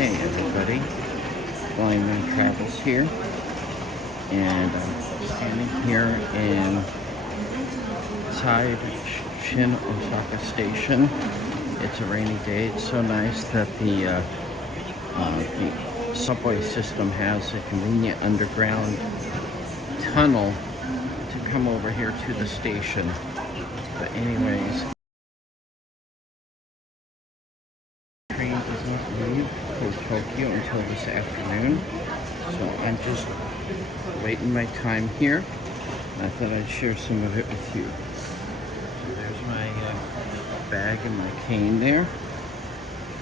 Hey everybody, Blind Man Travels here, and I'm standing here inside Shin-Osaka Station. It's a rainy day. It's so nice that the subway system has a convenient underground tunnel to come over here to the station. But anyways, train does not leave for Tokyo until this afternoon, so I'm just waiting my time here. I thought I'd share some of it with you. So there's my bag and my cane there.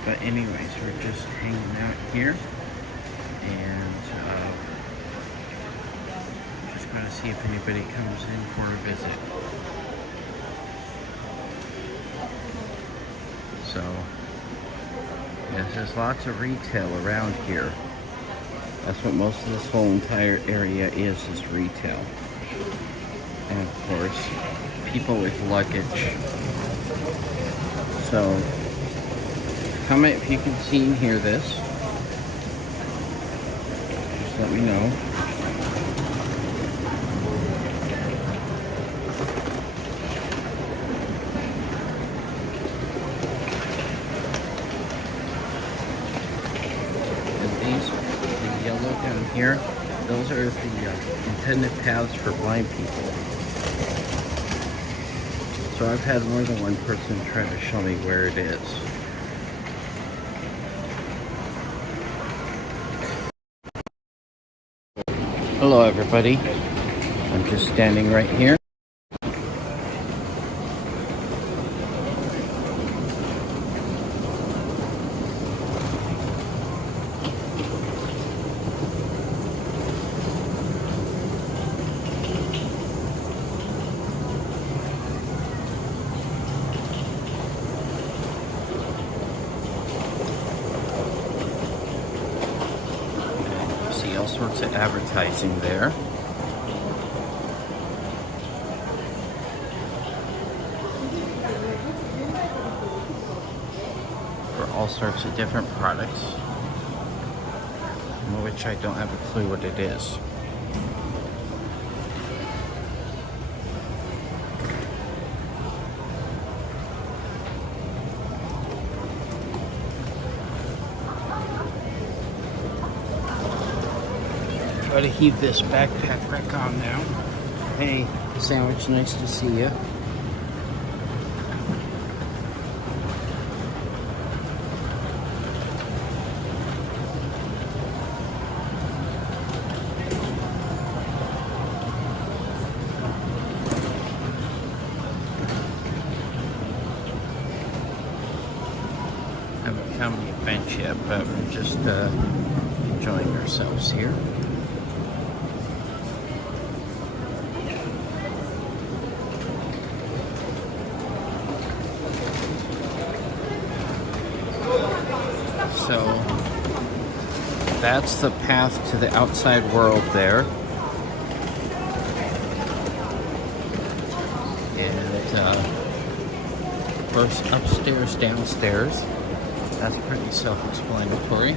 But anyways, we're just hanging out here, and just going to see if anybody comes in for a visit. So yes, there's lots of retail around here. That's what most of this whole entire area is retail. And of course, people with luggage. So, comment if you can see and hear this. Just let me know. The yellow down here, those are the intended paths for blind people. So I've had more than one person try to show me where it is. Hello everybody, I'm just standing right here. All sorts of advertising there. For all sorts of different products, which I don't have a clue what it is. Try to heave this backpack back on now. Hey, Sandwich, nice to see you. Haven't found the bench yet, but we're just enjoying ourselves here. So that's the path to the outside world there. And of course, upstairs, downstairs. That's pretty self-explanatory.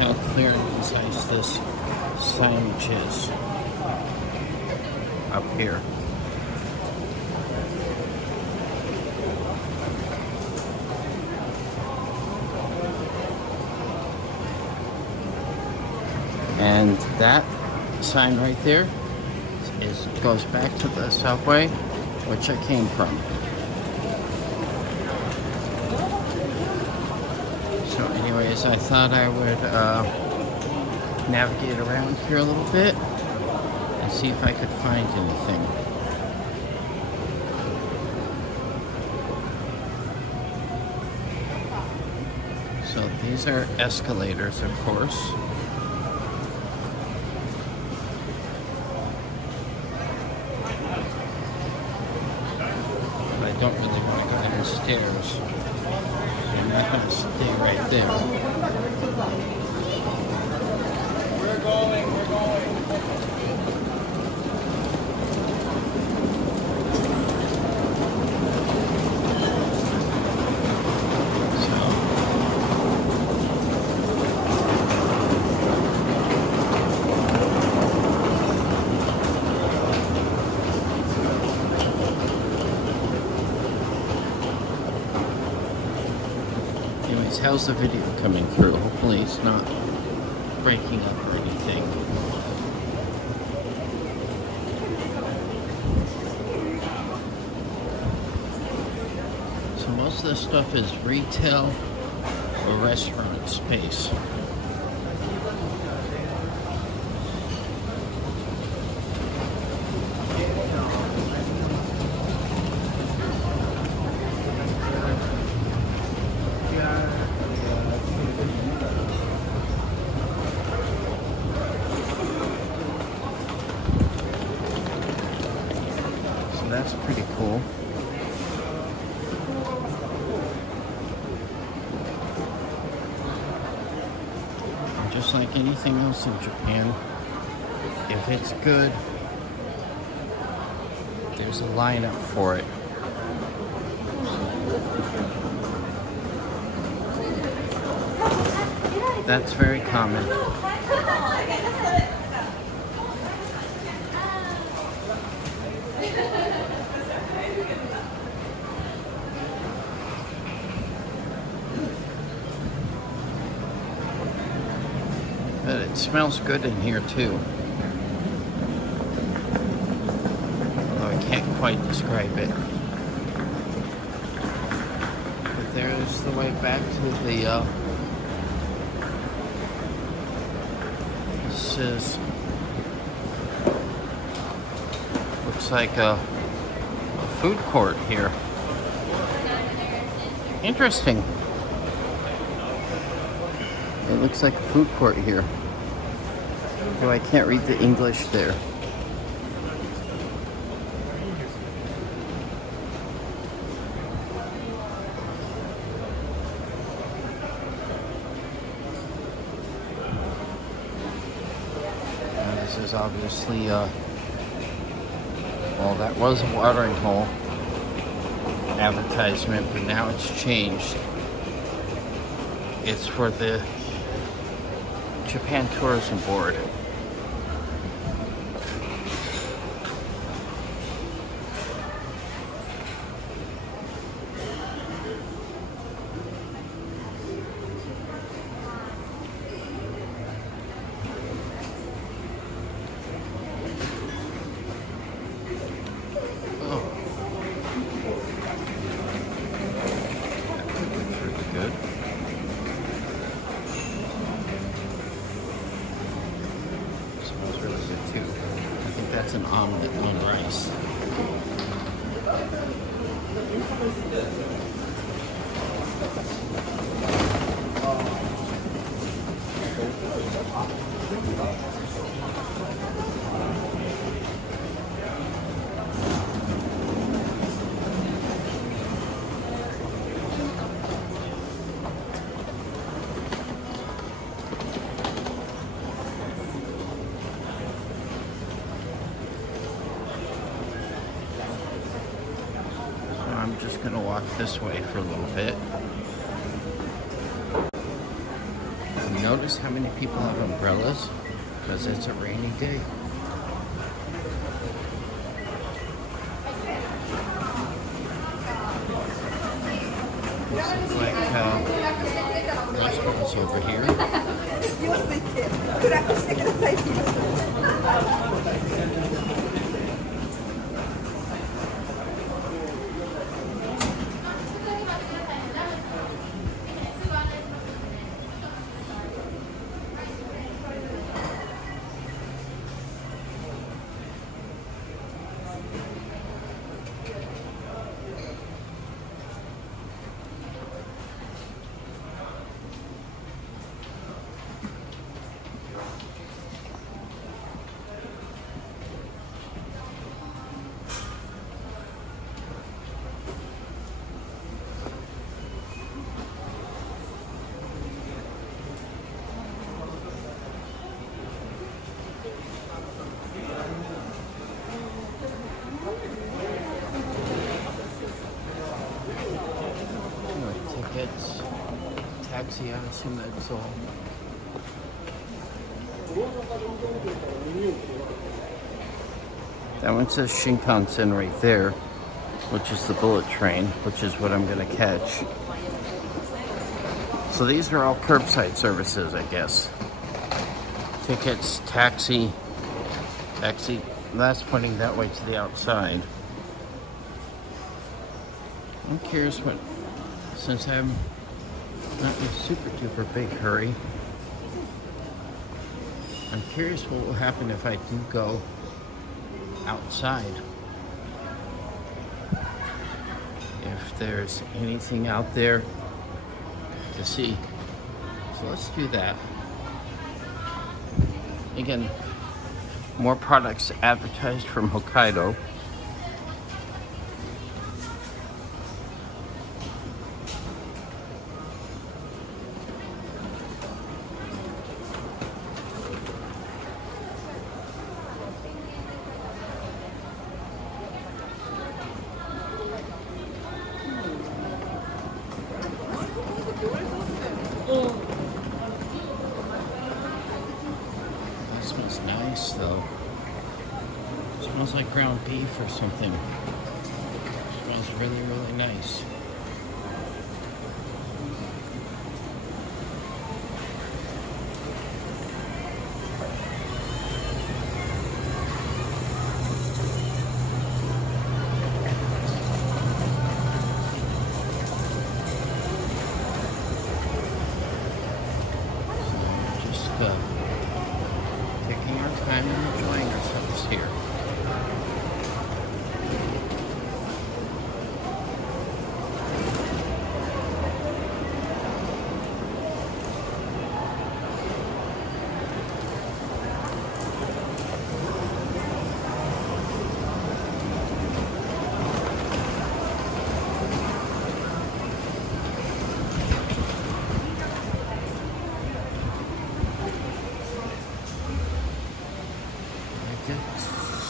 How clear and concise this signage is up here. And that sign right there goes back to the subway, which I came from. So anyways, I thought I would navigate around here a little bit and see if I could find anything. So these are escalators, of course. don't really want to go downstairs. So I'm not going to stay right there. We're going. Anyways, how's the video coming through? Hopefully it's not breaking up or anything. So most of this stuff is retail or restaurant space. That's pretty cool. And just like anything else in Japan, if it's good, there's a lineup for it. That's very common. But it smells good in here too. Although I can't quite describe it. But there's the way back to the this is looks like a food court here. Interesting. It looks like a food court here. Though I can't read the English there. This is obviously, well, that was a watering hole advertisement, but now it's changed. It's for the Japan Tourism Board. That's an omelet on rice. I'm just going to walk this way for a little bit. Notice how many people have umbrellas? Because it's a rainy day. This is like restaurants over here. taxi. I assume that's all. That one says Shinkansen right there, which is the bullet train, which is what I'm gonna catch. So these are all curbside services, I guess. Tickets, taxi. That's pointing that way to the outside. I'm curious what, since I'm not in a super duper big hurry, I'm curious what will happen if I do go outside. If there's anything out there to see. So let's do that. Again, more products advertised from Hokkaido. This smells nice though. It smells like ground beef or something. It smells really, really nice. Taking our time and enjoying ourselves here.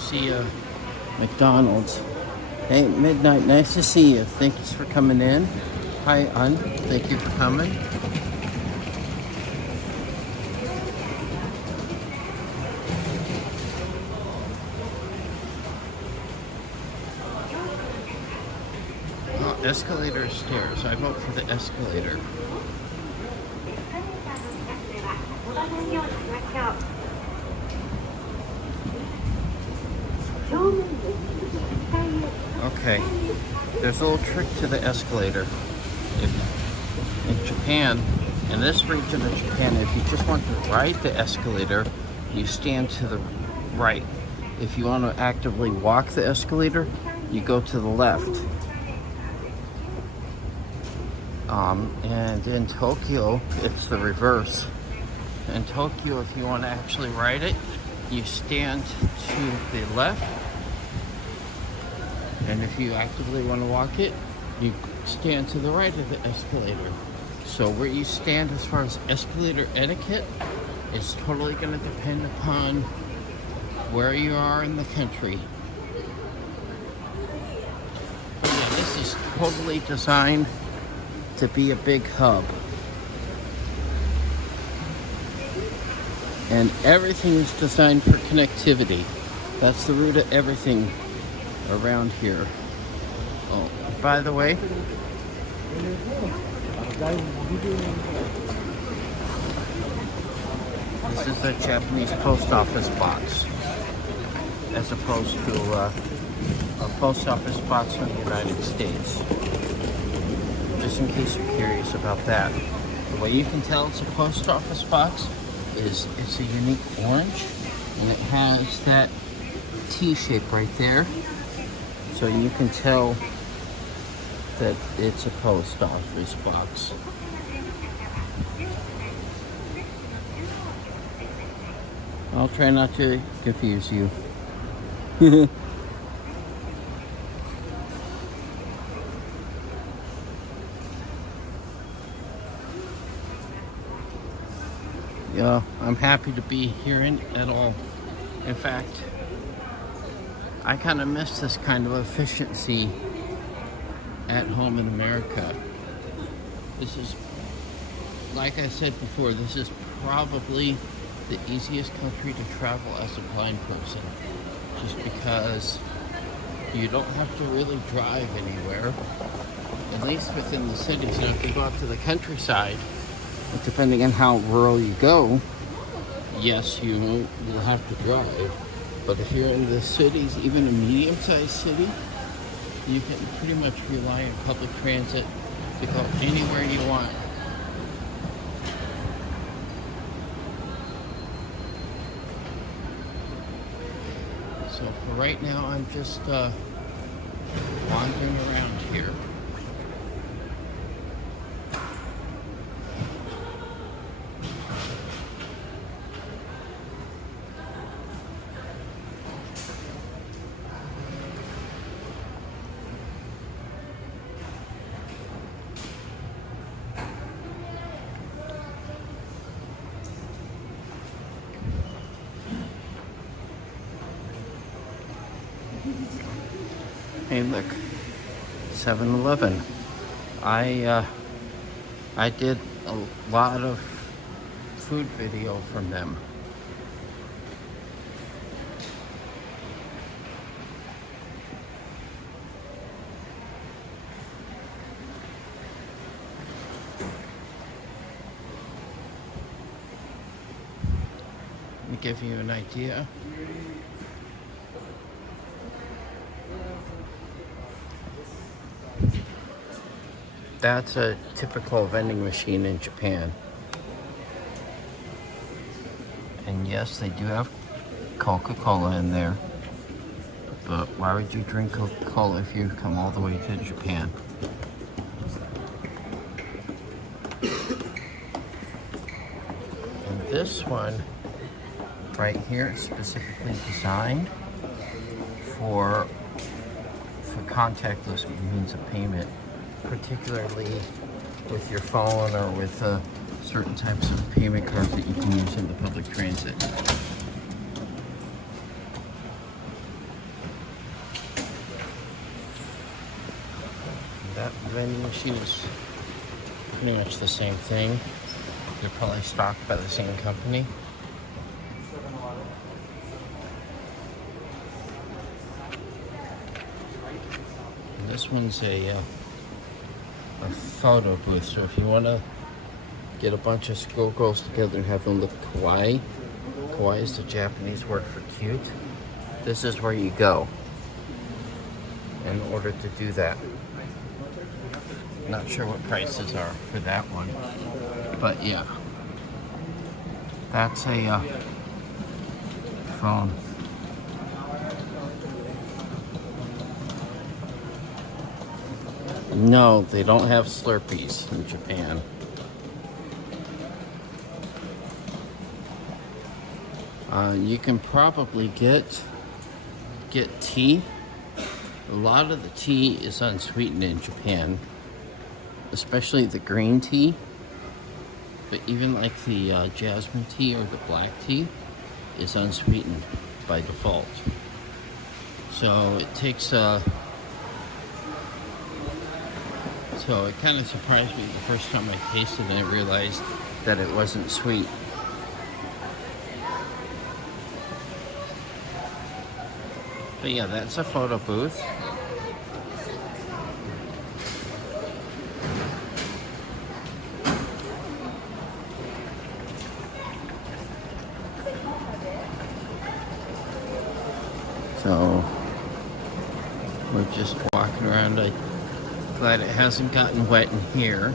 See McDonald's. Hey, Midnight, nice to see you. Thanks for coming in. Hi, Un. Thank you for coming. Oh, escalator or stairs? I vote for the escalator. Okay, there's a little trick to the escalator. In Japan, in this region of Japan, if you just want to ride the escalator, you stand to the right. If you want to actively walk the escalator, you go to the left. And in Tokyo, it's the reverse. In Tokyo, if you want to actually ride it, you stand to the left. And if you actively want to walk it, you stand to the right of the escalator. So where you stand as far as escalator etiquette is totally going to depend upon where you are in the country. But yeah, this is totally designed to be a big hub. And everything is designed for connectivity. That's the root of everything around here. Oh, by the way, this is a Japanese post office box, as opposed to a post office box in the United States. Just in case you're curious about that. The way you can tell it's a post office box is it's a unique orange, and it has that T shape right there. So you can tell that it's a post office box. I'll try not to confuse you. Yeah, I'm happy to be here at all. In fact, I kind of miss this kind of efficiency at home in America. This is like I said before, this is probably the easiest country to travel as a blind person, just because you don't have to really drive anywhere, at least within the cities. Now, if you go out to the countryside, depending on how rural you go, yes, you will have to drive. But if you're in the cities, even a medium-sized city, you can pretty much rely on public transit to go anywhere you want. So for right now, I'm just wandering around here. Hey, look, 7-Eleven. I did a lot of food video from them. Let me give you an idea. That's a typical vending machine in Japan. And yes, they do have Coca-Cola in there. But why would you drink Coca-Cola if you come all the way to Japan? And this one right here is specifically designed for contactless means of payment, particularly with your phone or with certain types of payment cards that you can use in the public transit. That vending machine is pretty much the same thing. They're probably stocked by the same company. And this one's a photo booth, so if you want to get a bunch of schoolgirls together and have them look kawaii, kawaii is the Japanese word for cute, this is where you go in order to do that. Not sure what prices are for that one, but yeah, that's a phone. No, they don't have Slurpees in Japan. You can probably get tea. A lot of the tea is unsweetened in Japan, especially the green tea. But even like the jasmine tea or the black tea is unsweetened by default. So it takes So it kind of surprised me the first time I tasted it and I realized that it wasn't sweet. But yeah, that's a photo booth. So we're just walking around. I'm glad it hasn't gotten wet in here.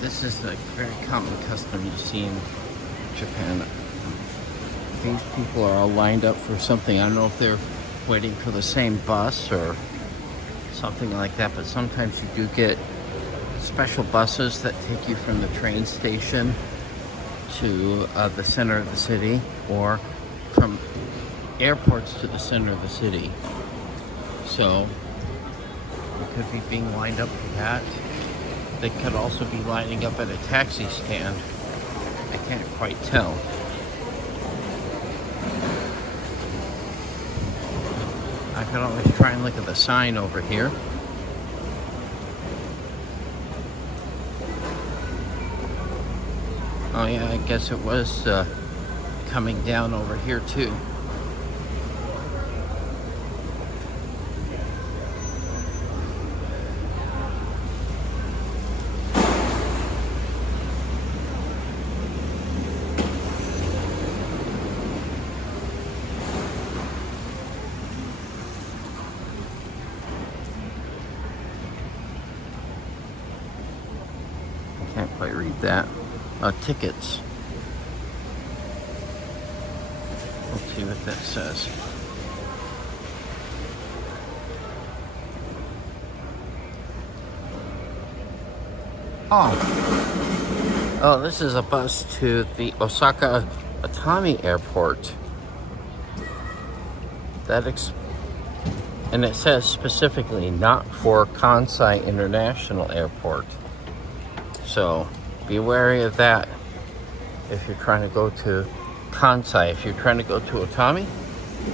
This is a very common custom you see in Japan. These people are all lined up for something. I don't know if they're waiting for the same bus or something like that, but sometimes you do get special buses that take you from the train station to the center of the city, or from airports to the center of the city. So we could be being lined up for that. They could also be lining up at a taxi stand. I can't quite tell. I could always try and look at the sign over here. Oh yeah, I guess it was coming down over here too. Can't quite read that. Tickets. Let's see what that says. Oh, this is a bus to the Osaka Atami Airport. And it says specifically not for Kansai International Airport. So be wary of that if you're trying to go to Kansai. If you're trying to go to Atami,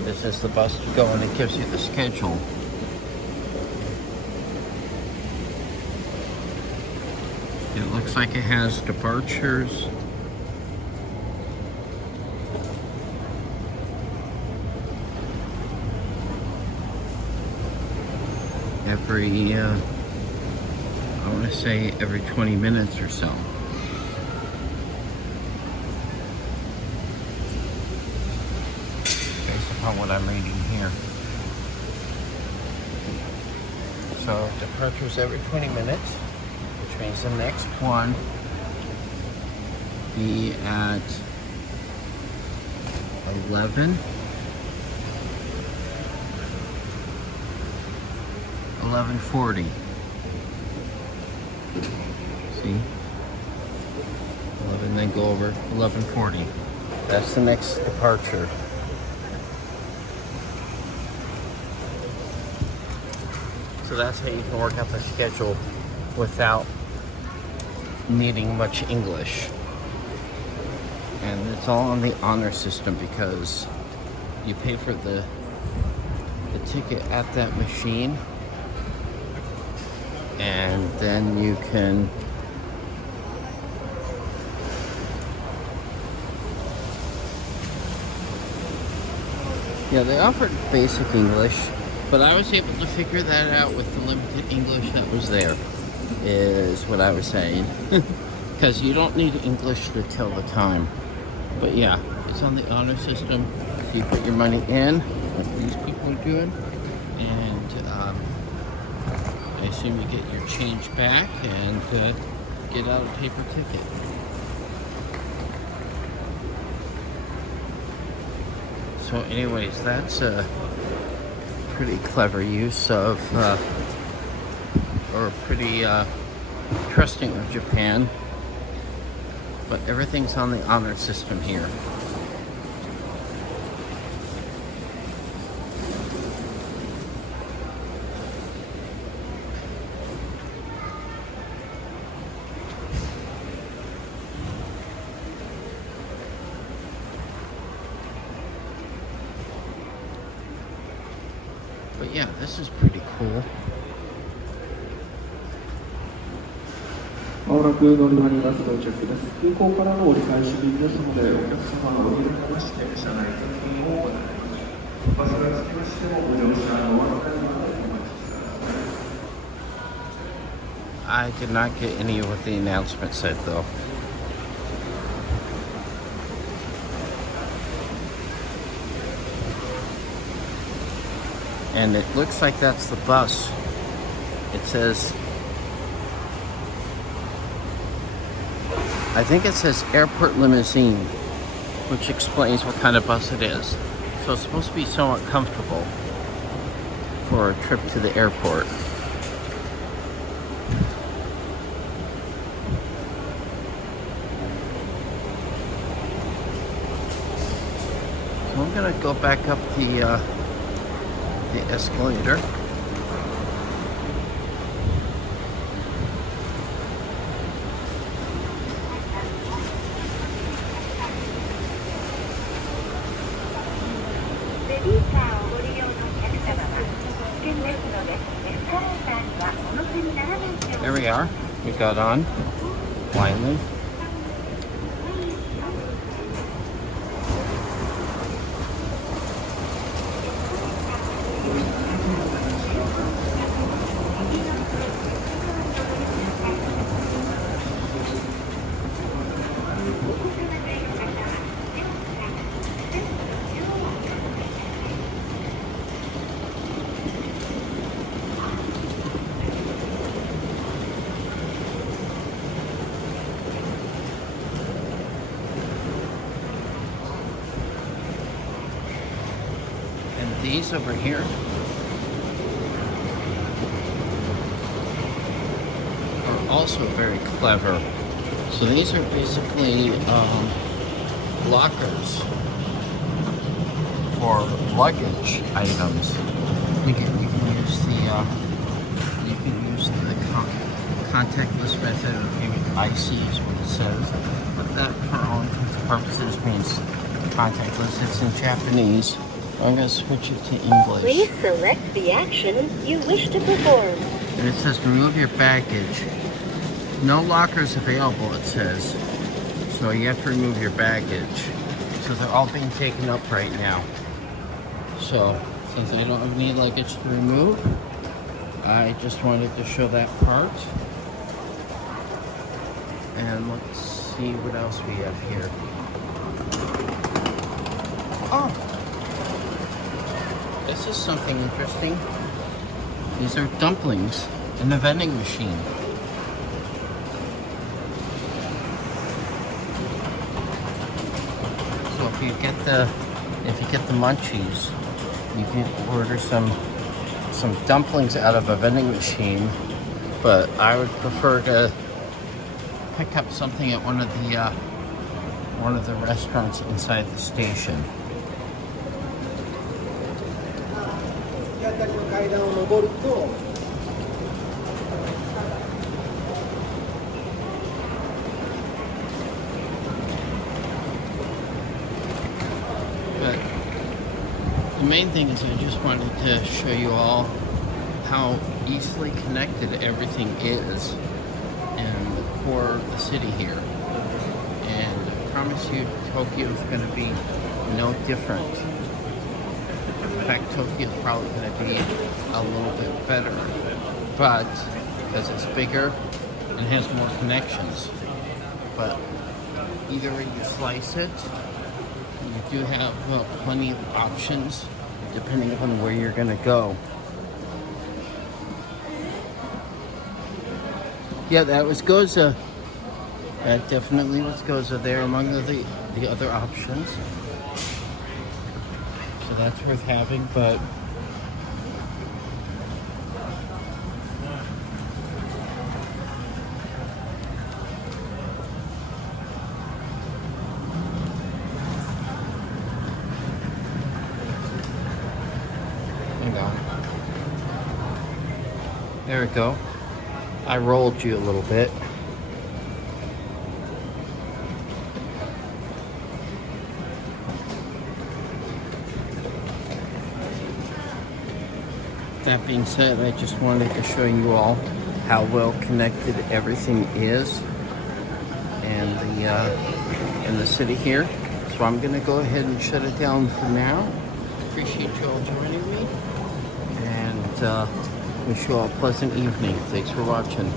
this is the bus to go, and it gives you the schedule. It looks like it has departures every, I want to say every 20 minutes or so. Based upon what I'm reading here. So departures every 20 minutes, which means the next one be at 11:40. See? 11, then go over 11:40. That's the next departure. So that's how you can work out the schedule without needing much English. And it's all on the honor system because you pay for the ticket at that machine, and then you can they offered basic English, but I was able to figure that out with the limited English that was there, is what I was saying. Because you don't need English to tell the time. But yeah, it's on the honor system. So you put your money in, like these people are doing, and I assume you get your change back and get out a paper ticket. So anyways, that's a pretty clever use of, or pretty trusting of Japan. But everything's on the honor system here. But yeah, this is pretty cool. まもなく乗り場にバス到着です。空港からの折り返し便ですので、お客様のお降りにまして車内確認を行います。バスが着きましてもご乗車のお別れまでお待ちください。 I did not get any of what the announcement said though. And it looks like that's the bus. It says, I think it says airport limousine, which explains what kind of bus it is. So it's supposed to be somewhat comfortable. for a trip to the airport. So I'm gonna go back up the escalator. There we are. We got on finally. These over here are also very clever. So these are basically lockers for luggage items. You can use the contactless method of payment. IC is what it says, but that for all intents and purposes means contactless. It's in Japanese. I'm going to switch it to English. Please select the action you wish to perform. And it says remove your baggage. No lockers available, it says. So you have to remove your baggage. So they're all being taken up right now. So since I don't have any luggage to remove, I just wanted to show that part. And let's see what else we have here. Oh! This is something interesting. These are dumplings in the vending machine. So if you get the munchies, you can order some dumplings out of a vending machine. But I would prefer to pick up something at one of the restaurants inside the station. But the main thing is I just wanted to show you all how easily connected everything is in the core of the city here. And I promise you Tokyo is going to be no different. In fact, Tokyo is probably going to be a little bit better, but because it's bigger and has more connections. But either way you slice it, you do have plenty of options depending upon where you're going to go. Yeah, that was Goza. That definitely was Goza there among the other options. So that's worth having, but hang on. There we go. I rolled you a little bit. That being said, I just wanted to show you all how well connected everything is in the city here. So I'm going to go ahead and shut it down for now. Appreciate you all joining me, and wish you all a pleasant evening. Thanks for watching.